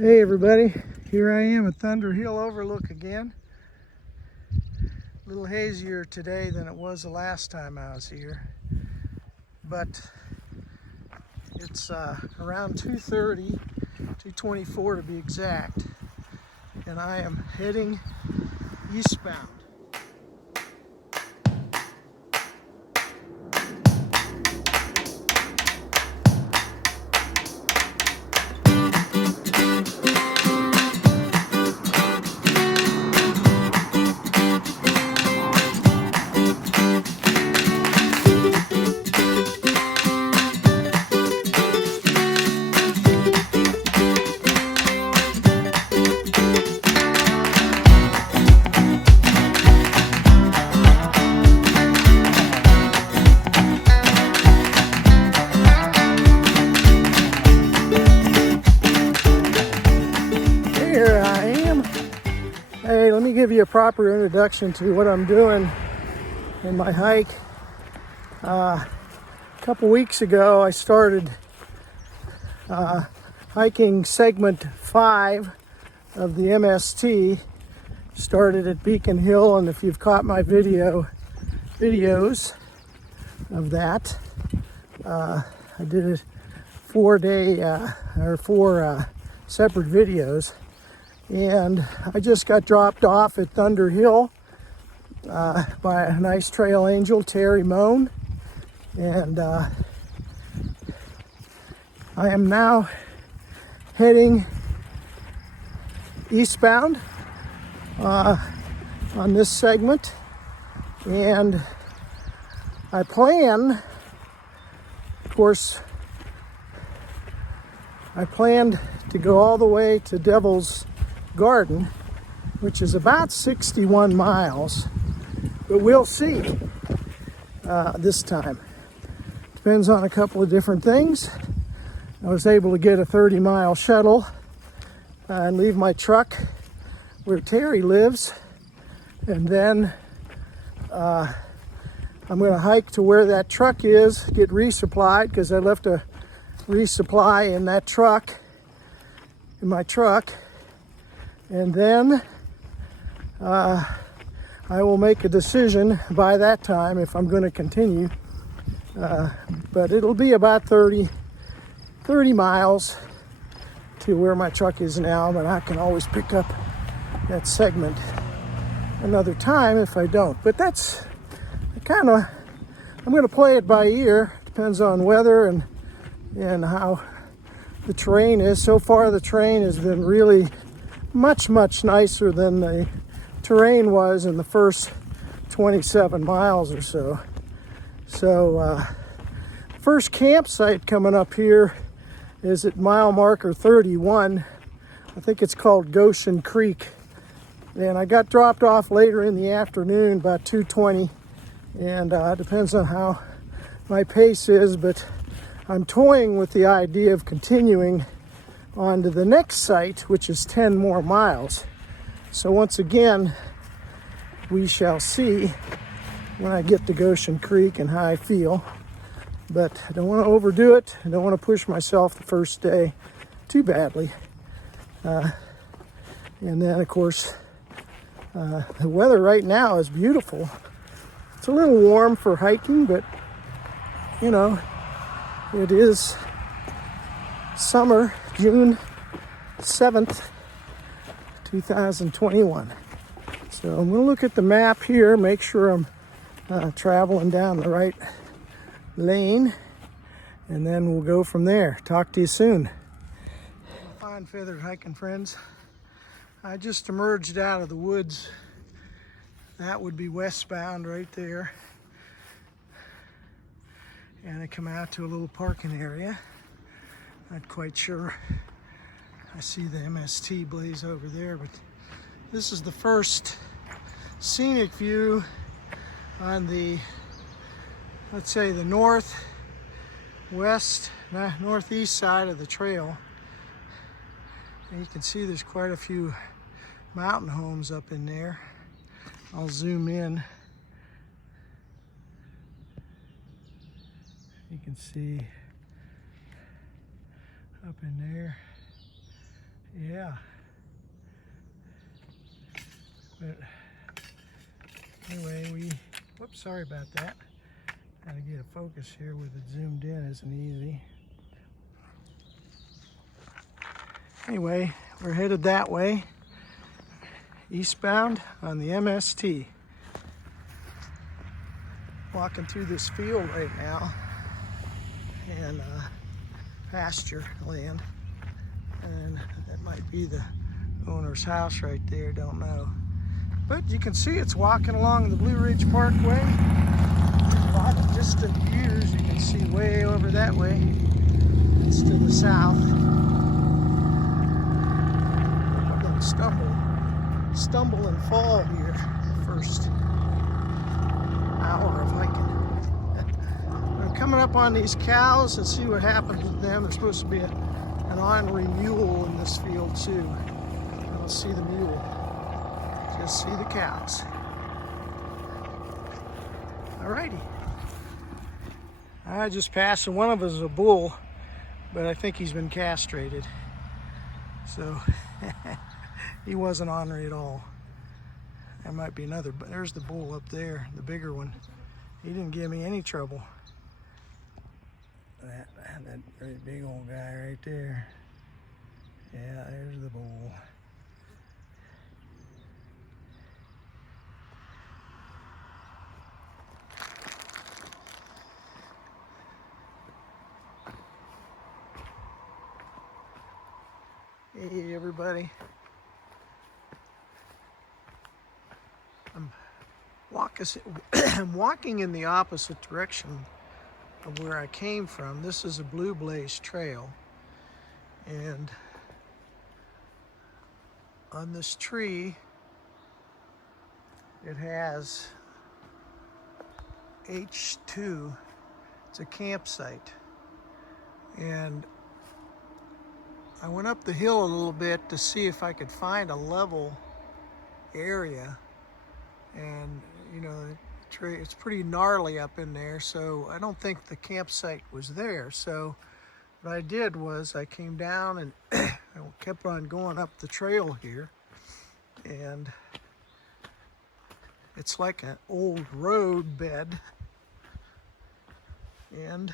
Hey everybody, here I am at Thunder Hill Overlook again. A little hazier today than it was the last time I was here, but it's around 2:30, 2:24 to be exact, and I am heading eastbound. Here I am. Hey, let me give you a proper introduction to what I'm doing in my hike. A couple weeks ago, I started hiking segment 5 of the MST. Started at Beacon Hill, and if you've caught my videos of that, I did it 4 separate videos. And I just got dropped off at Thunder Hill by a nice trail angel, Terry Moan. And I am now heading eastbound on this segment. And I plan, of course, I planned to go all the way to Devil's Garden, which is about 61 miles, but we'll see this time. Depends on a couple of different things. I was able to get a 30-mile shuttle and leave my truck where Terry lives, and then I'm going to hike to where that truck is, get resupplied, because I left a resupply in that truck, in my truck. And then I will make a decision by that time if I'm going to continue. But it'll be about 30 miles to where my truck is now, but I can always pick up that segment another time if I don't. But that's kind of, I'm going to play it by ear. Depends on weather and how the terrain is. So far the terrain has been really much nicer than the terrain was in the first 27 miles or so. So first campsite coming up here is at mile marker 31. I think it's called Goshen Creek. And I got dropped off later in the afternoon, about 2:20, and it depends on how my pace is, but I'm toying with the idea of continuing on to the next site, which is 10 more miles. So once again, we shall see when I get to Goshen Creek and how I feel. But I don't want to overdo it. I don't want to push myself the first day too badly. And then, of course, the weather right now is beautiful. It's a little warm for hiking, but, you know, it is summer, June 7th, 2021. So I'm going to look at the map here, make sure I'm traveling down the right lane, and then we'll go from there. Talk to you soon. Fine feathered hiking friends. I just emerged out of the woods. That would be westbound right there. And I come out to a little parking area. Not quite sure. I see the MST blaze over there, but this is the first scenic view on the, let's say, the northeast side of the trail. And you can see there's quite a few mountain homes up in there. I'll zoom in. You can see up in there. Yeah. But anyway, whoops, sorry about that. Got to get a focus here with it zoomed in, isn't easy. Anyway, we're headed that way, eastbound on the MST. Walking through this field right now, and pasture land, and that might be the owner's house right there, don't know. But you can see it's walking along the Blue Ridge Parkway. A lot of distant views you can see way over that way. It's to the south. I'm gonna stumble and fall here the first hour of hiking. I'm coming up on these cows and see what happens with them. There's supposed to be an ornery mule in this field too. I don't see the mule, just see the cows. Alrighty. I just passed, and one of us is a bull, but I think he's been castrated. So he wasn't ornery at all. There might be another, but there's the bull up there, the bigger one. He didn't give me any trouble. That very big old guy right there. Yeah, there's the bull. Hey everybody. I'm walking in the opposite direction of where I came from. This is a Blue Blaze Trail, and on this tree it has H2. It's a campsite, and I went up the hill a little bit to see if I could find a level area, and you know, it's pretty gnarly up in there, so I don't think the campsite was there. So what I did was I came down and I kept on going up the trail here, and it's like an old road bed, and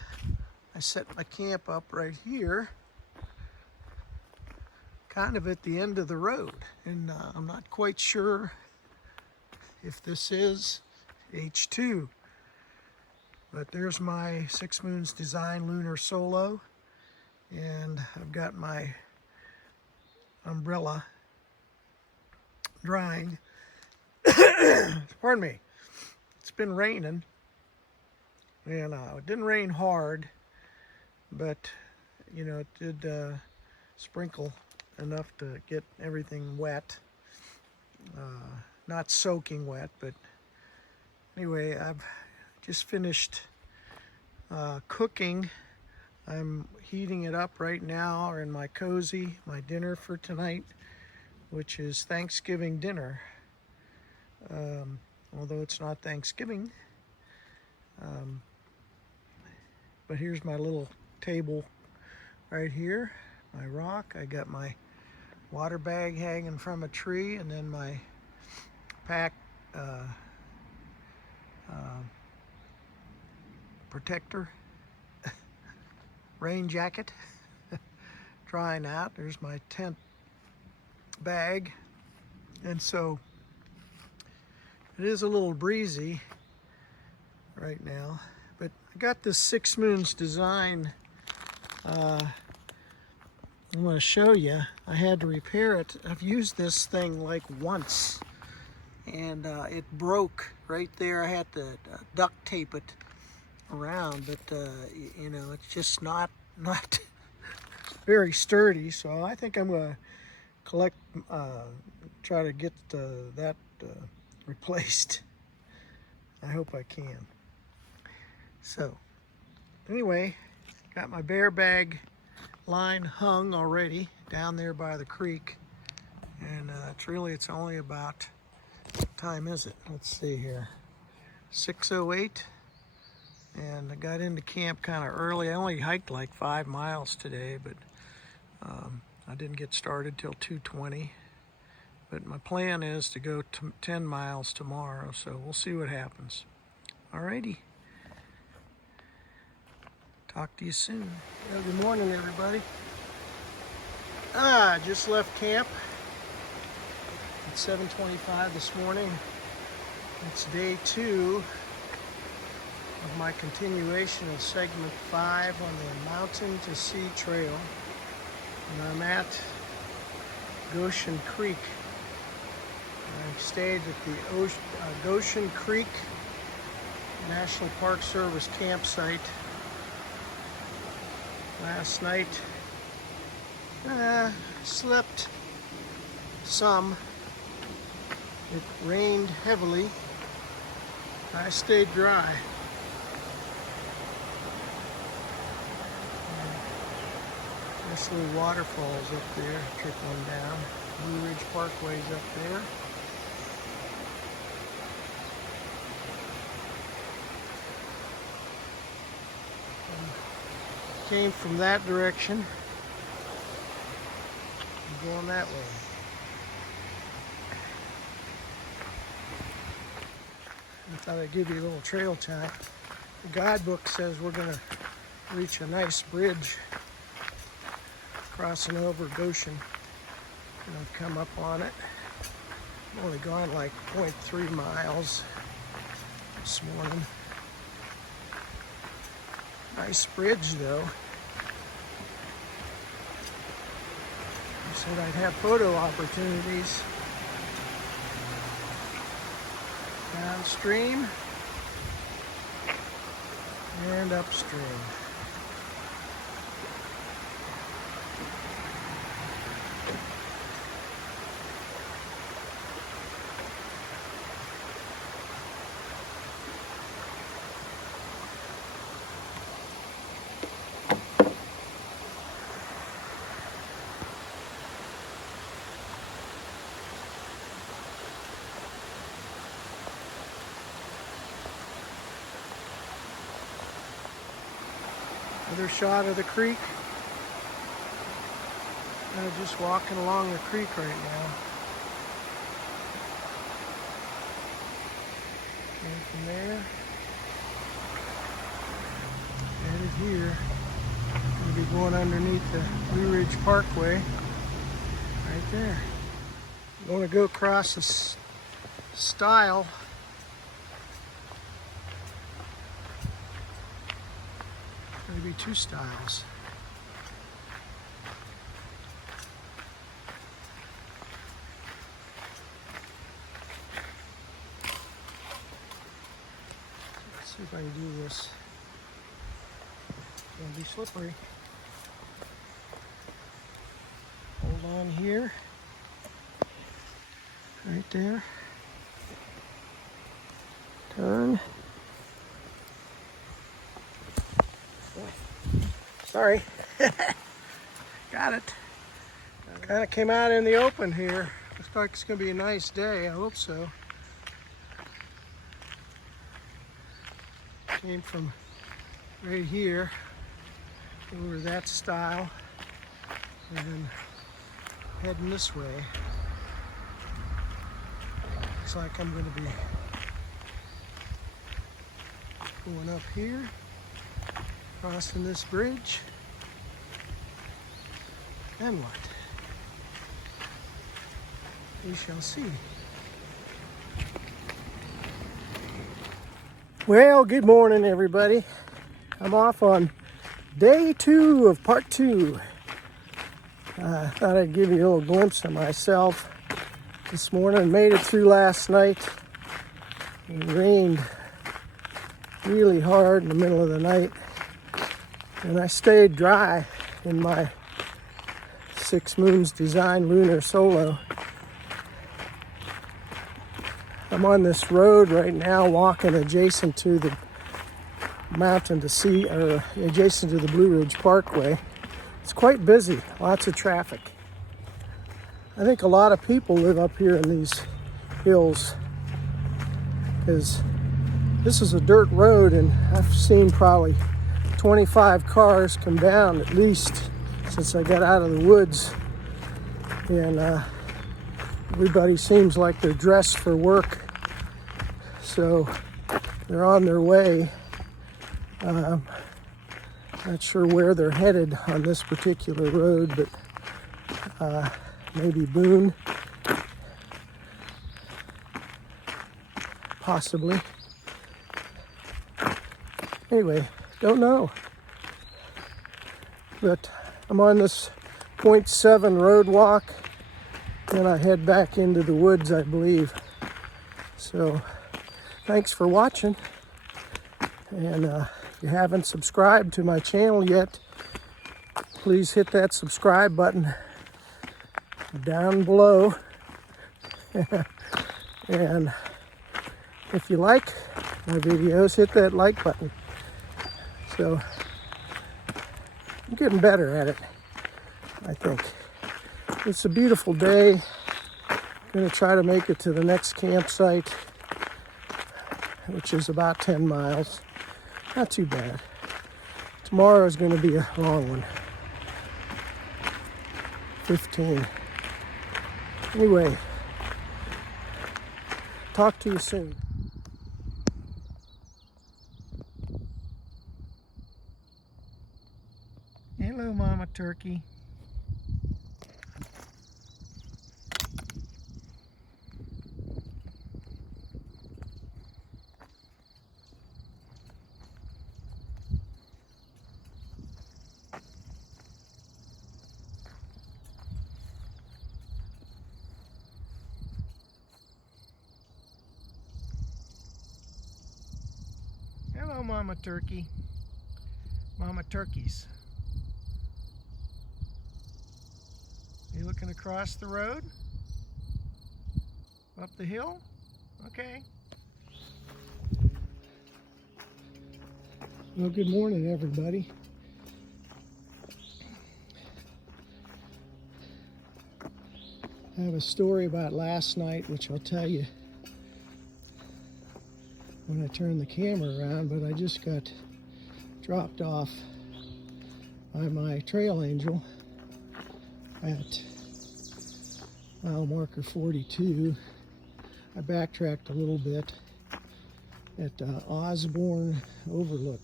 I set my camp up right here, kind of at the end of the road. And I'm not quite sure if this is H2, but there's my 6 Moons Design Lunar Solo, and I've got my umbrella drying. Pardon me. It's been raining, and it didn't rain hard, but you know, it did sprinkle enough to get everything wet. Not soaking wet, but anyway, I've just finished cooking. I'm heating it up right now in my cozy, my dinner for tonight, which is Thanksgiving dinner. Although it's not Thanksgiving. But here's my little table right here, my rock. I got my water bag hanging from a tree, and then my pack protector, rain jacket, drying out. There's my tent bag, and so it is a little breezy right now, but I got this 6 Moons Design. I want to show you. I had to repair it. I've used this thing like once, and it broke right there. I had to duct tape it around, but you know, it's just not very sturdy. So I think I'm gonna try to get that replaced. I hope I can. So anyway, got my bear bag line hung already down there by the creek, and it's only about, what time is it? Let's see here, 6:08, and I got into camp kind of early. I only hiked like 5 miles today, but I didn't get started till 2:20, but my plan is to go 10 miles tomorrow, so we'll see what happens. Alrighty. Talk to you soon. Well, good morning, everybody. I just left camp at 7:25 this morning. It's day 2 of my continuation of segment 5 on the Mountain to Sea Trail. And I'm at Goshen Creek. I stayed at the Goshen Creek National Park Service campsite last night. Slept some. It rained heavily. I stayed dry. Nice little waterfalls up there trickling down. Blue Ridge Parkway's up there. Came from that direction. I'm going that way. I thought I'd give you a little trail time. The guidebook says we're going to reach a nice bridge crossing over Goshen, and I've come up on it. I've only gone like 0.3 miles this morning. Nice bridge though. I said I'd have photo opportunities. Downstream and upstream. Another shot of the creek. I'm just walking along the creek right now. Came from there. Headed here. Gonna be going underneath the Blue Ridge Parkway. Right there. I'm gonna go across this stile. Maybe 2 stiles. Let's see if I can do this. It's gonna be slippery. Hold on here. Right there. Turn. Sorry. Got it. Kind of came out in the open here. Looks like it's going to be a nice day. I hope so. Came from right here over that stile and heading this way. Looks like I'm going to be going up here, crossing this bridge, and what? We shall see. Well, good morning, everybody. I'm off on day 2 of part 2. I thought I'd give you a little glimpse of myself this morning. Made it through last night. It rained really hard in the middle of the night, and I stayed dry in my 6 Moons Design Lunar Solo. I'm on this road right now, walking adjacent to the Mountain to Sea, or adjacent to the Blue Ridge Parkway. It's quite busy, lots of traffic. I think a lot of people live up here in these hills, because this is a dirt road, and I've seen probably 25 cars come down at least since I got out of the woods and everybody seems like they're dressed for work, so they're on their way. Not sure where they're headed on this particular road, but maybe Boone, possibly. Anyway, don't know. But I'm on this 0.7 road walk, and I head back into the woods, I believe. So thanks for watching, and if you haven't subscribed to my channel yet, please hit that subscribe button down below. And if you like my videos, hit that like button. So I'm getting better at it, I think. It's a beautiful day. I'm gonna try to make it to the next campsite, which is about 10 miles. Not too bad. Tomorrow is gonna be a long one. 15. Anyway, talk to you soon. Hello, Mama Turkey. Hello, Mama Turkey. Mama Turkeys. You looking across the road? Up the hill? Okay. Well, good morning, everybody. I have a story about last night, which I'll tell you when I turn the camera around, but I just got dropped off by my trail angel at mile marker 42. I backtracked a little bit at Osborne Overlook,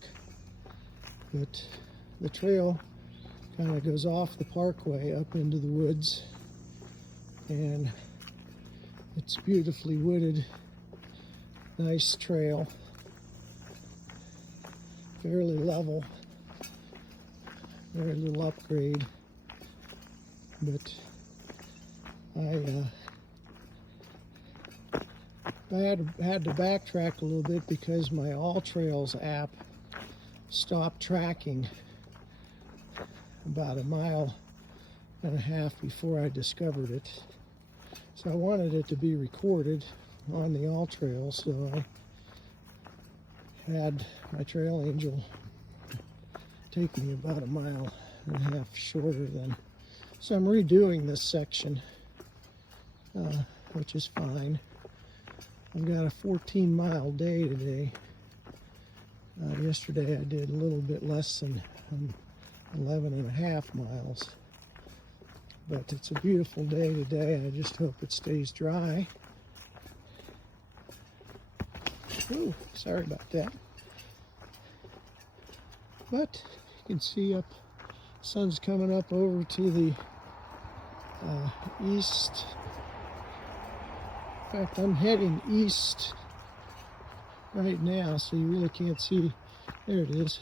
but the trail kind of goes off the parkway up into the woods, and it's beautifully wooded, nice trail, fairly level, very little upgrade, but I had to backtrack a little bit because my All Trails app stopped tracking about 1.5 miles before I discovered it. So I wanted it to be recorded on the All Trails, so I had my trail angel take me about 1.5 miles shorter than. So I'm redoing this section, which is fine. I've got a 14-mile day today. Yesterday I did a little bit less than 11.5 miles. But it's a beautiful day today. I just hope it stays dry. Ooh, sorry about that. But you can see up, sun's coming up over to the east. In fact, I'm heading east right now, so you really can't see. There it is.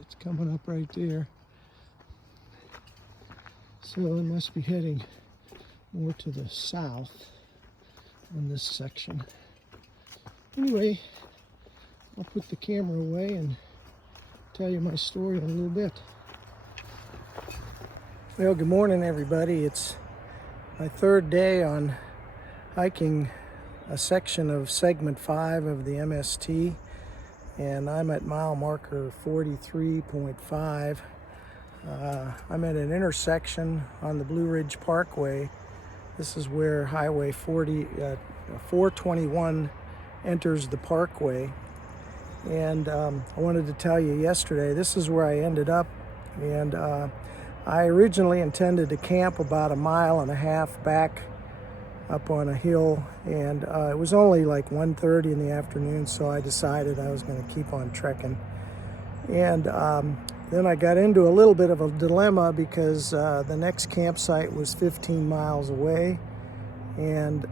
It's coming up right there. So it must be heading more to the south on this section. Anyway, I'll put the camera away and tell you my story in a little bit. Well, good morning, everybody. It's my third day on hiking a section of segment 5 of the MST, and I'm at mile marker 43.5. I'm at an intersection on the Blue Ridge Parkway. This is where Highway 421 enters the parkway. And I wanted to tell you yesterday, this is where I ended up. And I originally intended to camp about 1.5 miles back up on a hill, and it was only like 1:30 in the afternoon, so I decided I was going to keep on trekking. And then I got into a little bit of a dilemma because the next campsite was 15 miles away, and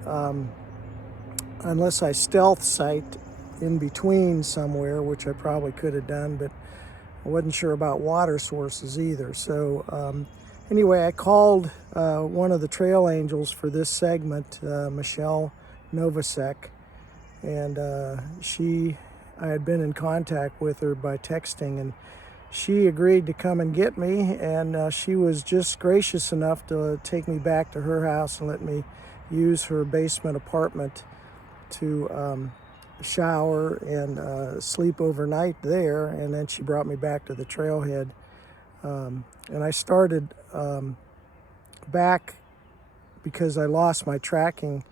unless I stealth site in between somewhere, which I probably could have done, but I wasn't sure about water sources either. So anyway, I called one of the trail angels for this segment, Michelle Novosek, and I had been in contact with her by texting, and she agreed to come and get me, and she was just gracious enough to take me back to her house and let me use her basement apartment to shower and sleep overnight there. And then she brought me back to the trailhead, and I started back because I lost my tracking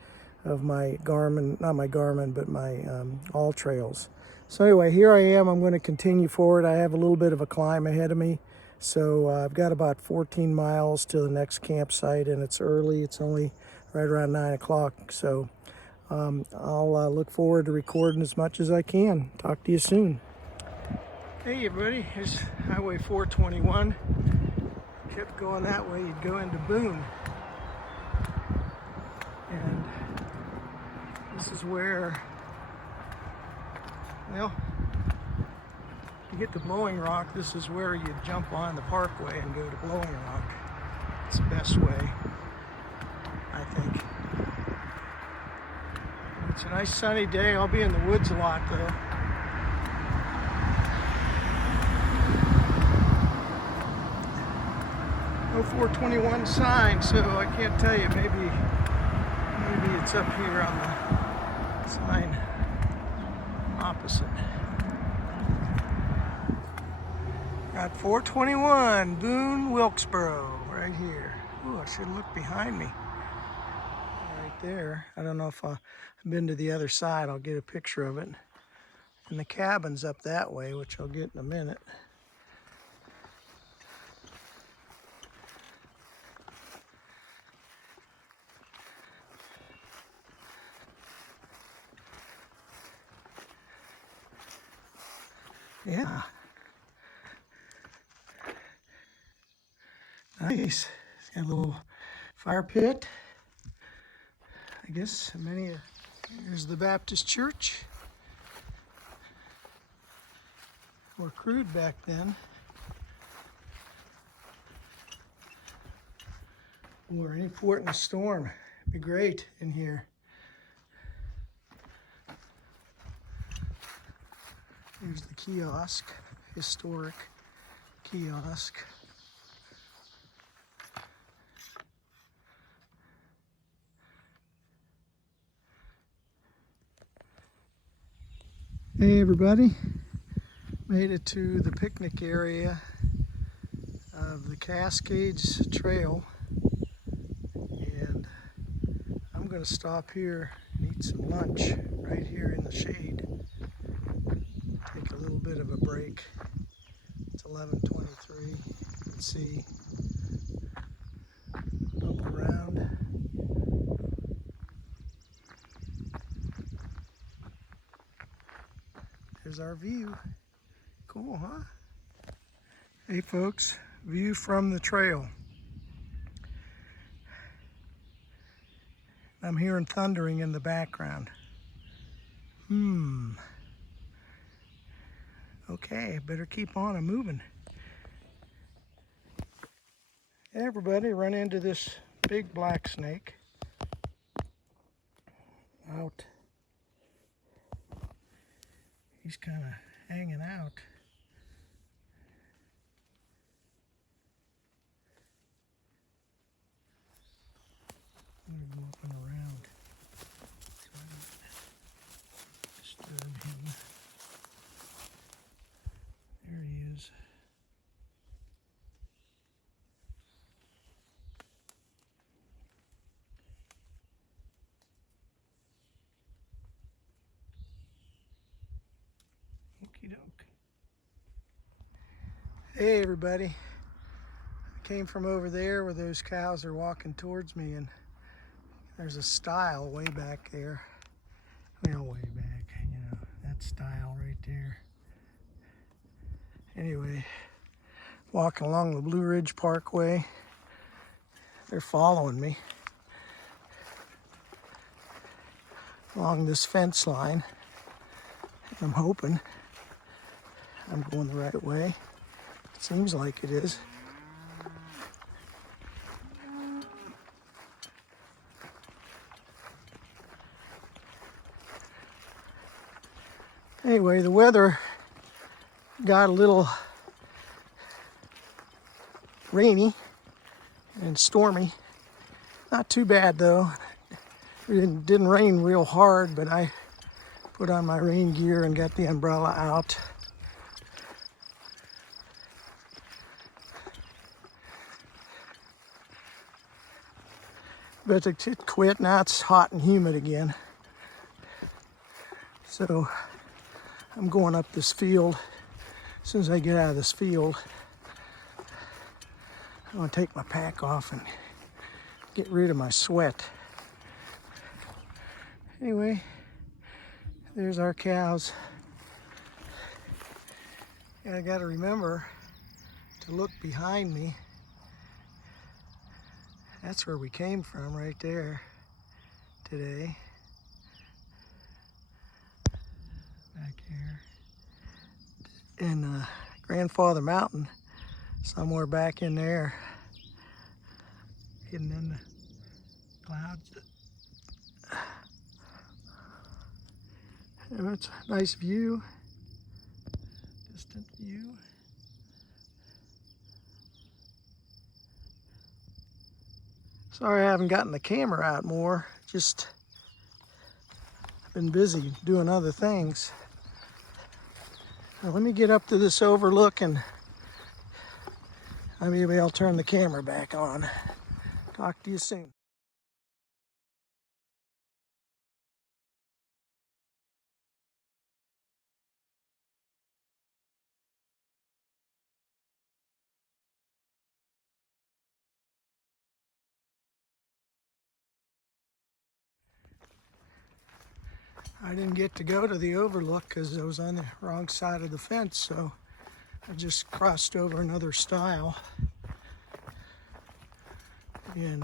of my Garmin, not my Garmin, but my All Trails. So anyway, here I am. I'm going to continue forward. I have a little bit of a climb ahead of me. So I've got about 14 miles to the next campsite, and it's early. It's only right around 9 o'clock. So I'll look forward to recording as much as I can. Talk to you soon. Hey everybody, here's Highway 421. Kept going that way, you'd go into Boone. And this is where, well, you get to Blowing Rock, this is where you jump on the parkway and go to Blowing Rock. It's the best way, I think. It's a nice sunny day. I'll be in the woods a lot though. No 421 sign, so I can't tell you. Maybe it's up here on the sign opposite. Got 421 Boone, Wilkesboro right here. Ooh, I should look behind me. Right there. I don't know if I've been to the other side. I'll get a picture of it. And the cabin's up that way, which I'll get in a minute. Yeah. Nice. It's got a little fire pit. I guess here's the Baptist church. More crude back then. Or any port in a storm. It'd be great in here. Here's the kiosk, historic kiosk. Hey everybody, made it to the picnic area of the Cascades Trail, and I'm going to stop here and eat some lunch right here in the shade. Take a little bit of a break. It's 11:23. You can see, look around. There's our view. Cool, huh? Hey folks, view from the trail. I'm hearing thundering in the background. Okay, better keep on and moving. Hey everybody, run into this big black snake out. He's kind of hanging out. I'm going to go up and around. Try not to disturb him. There he is. Okie doke. Hey everybody. I came from over there where those cows are walking towards me, and there's a stile way back there. Well, way back, you know, that stile right there. Anyway, walking along the Blue Ridge Parkway. They're following me along this fence line. I'm hoping I'm going the right way. It seems like it is. Anyway, the weather got a little rainy and stormy. Not too bad though. It didn't rain real hard, but I put on my rain gear and got the umbrella out. But it quit. Now it's hot and humid again. So I'm going up this field. As soon as I get out of this field, I'm going to take my pack off and get rid of my sweat. Anyway, there's our cows. And I got to remember to look behind me. That's where we came from, right there today. Back here. And Grandfather Mountain, somewhere back in there, hidden in the clouds. And it's a nice view, distant view. Sorry I haven't gotten the camera out more, just been busy doing other things. Now let me get up to this overlook and maybe I'll turn the camera back on. Talk to you soon. I didn't get to go to the overlook because I was on the wrong side of the fence, so I just crossed over another stile. And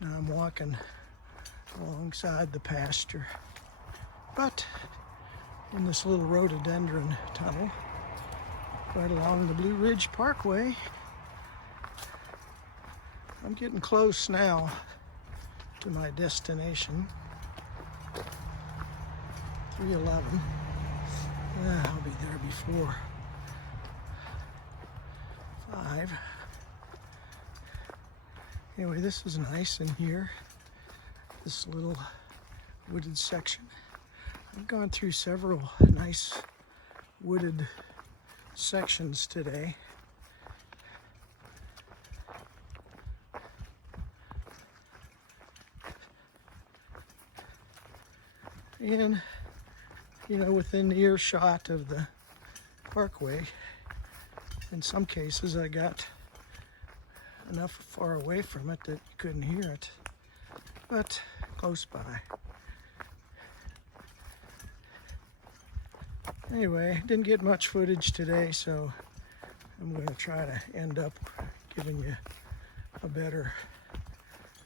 now I'm walking alongside the pasture. But in this little rhododendron tunnel, right along the Blue Ridge Parkway. I'm getting close now to my destination. 311. Yeah, I'll be there before 5. Anyway, this is nice in here. This little wooded section. I've gone through several nice wooded sections today. And, you know, within earshot of the parkway, in some cases I got enough far away from it that you couldn't hear it, but close by. Anyway, didn't get much footage today, so I'm going to try to end up giving you a better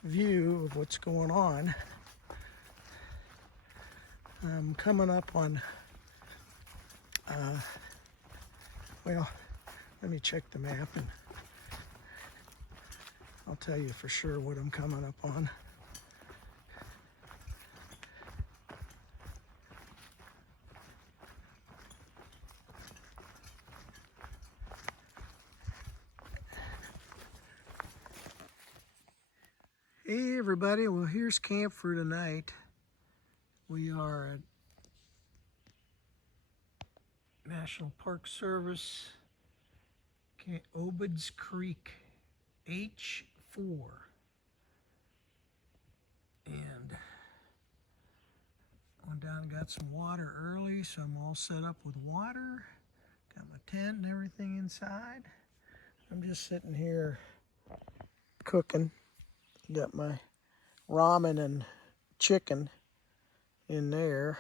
view of what's going on. I'm coming up on, well, let me check the map and I'll tell you for sure what I'm coming up on. Hey everybody, well here's camp for tonight. We are at National Park Service, Goshen Creek, H4. And went down and got some water early, so I'm all set up with water. Got my tent and everything inside. I'm just sitting here cooking. Got my ramen and chicken in there,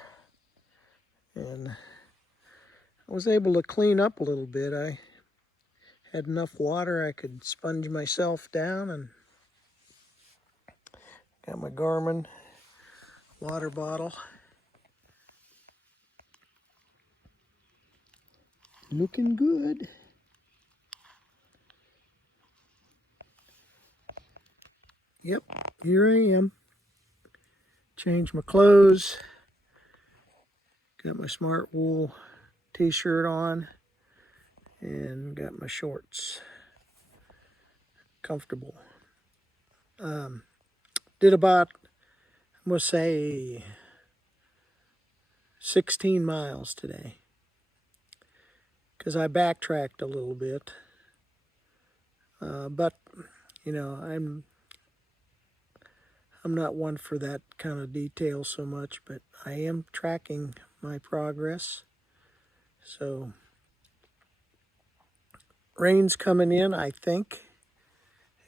and I was able to clean up a little bit. I had enough water I could sponge myself down, and got my Garmin water bottle. Looking good. Yep, here I am. Changed my clothes. Got my Smart Wool t-shirt on and got my shorts. Comfortable. Did about, I'm gonna say, 16 miles today, because I backtracked a little bit. But you know, I'm not one for that kind of detail so much, but I am tracking my progress. So rain's coming in, I think.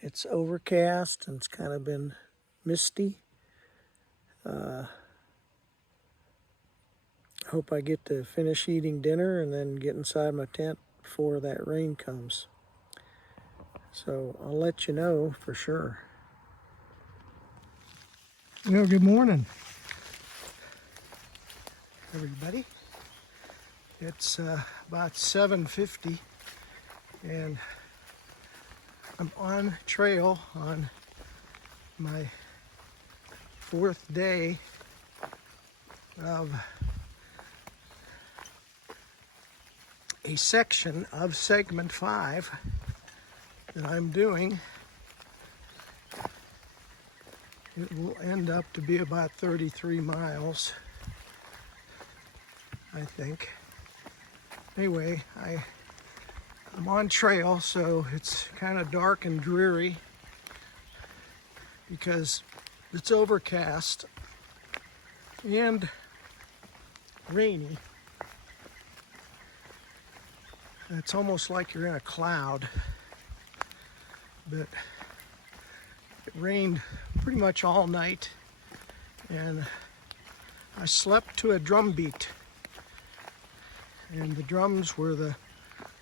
It's overcast and it's kind of been misty. I hope I get to finish eating dinner and then get inside my tent before that rain comes. So I'll let you know for sure. Well, good morning, everybody. It's about 7:50 and I'm on trail on my 4th day of a section of segment 5 that I'm doing. It will end up to be about 33 miles, I think. Anyway, I'm on trail, so it's kind of dark and dreary because it's overcast and rainy. It's almost like you're in a cloud, but it rained pretty much all night, and I slept to a drum beat, and the drums were the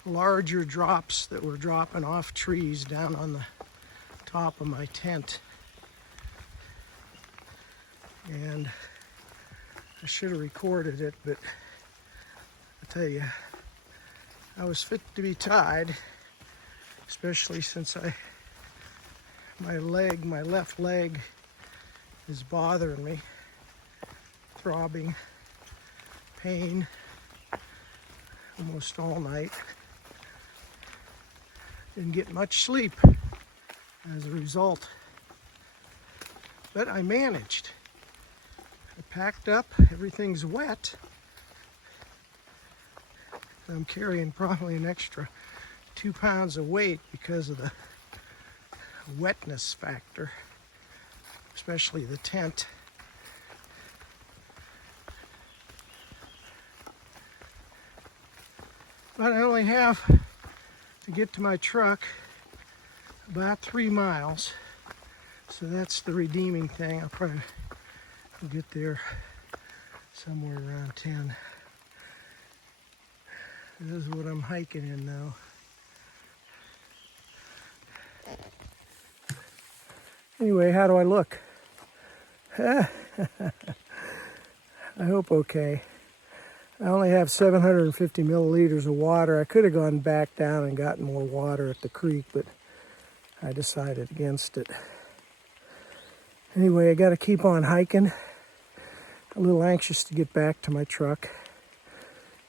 larger drops that were dropping off trees down on the top of my tent. And I should have recorded it, but I tell you, I was fit to be tied, especially since my left leg is bothering me, throbbing pain almost all night. Didn't get much sleep as a result, but I managed. I packed up, everything's wet. I'm carrying probably an extra 2 pounds of weight because of the wetness factor, especially the tent. But I only have to get to my truck about 3 miles, so that's the redeeming thing. I'll probably get there somewhere around 10. This is what I'm hiking in now. Anyway, how do I look? I hope okay. I only have 750 milliliters of water. I could have gone back down and gotten more water at the creek, but I decided against it. Anyway, I got to keep on hiking. A little anxious to get back to my truck.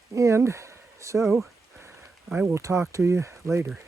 And so I will talk to you later.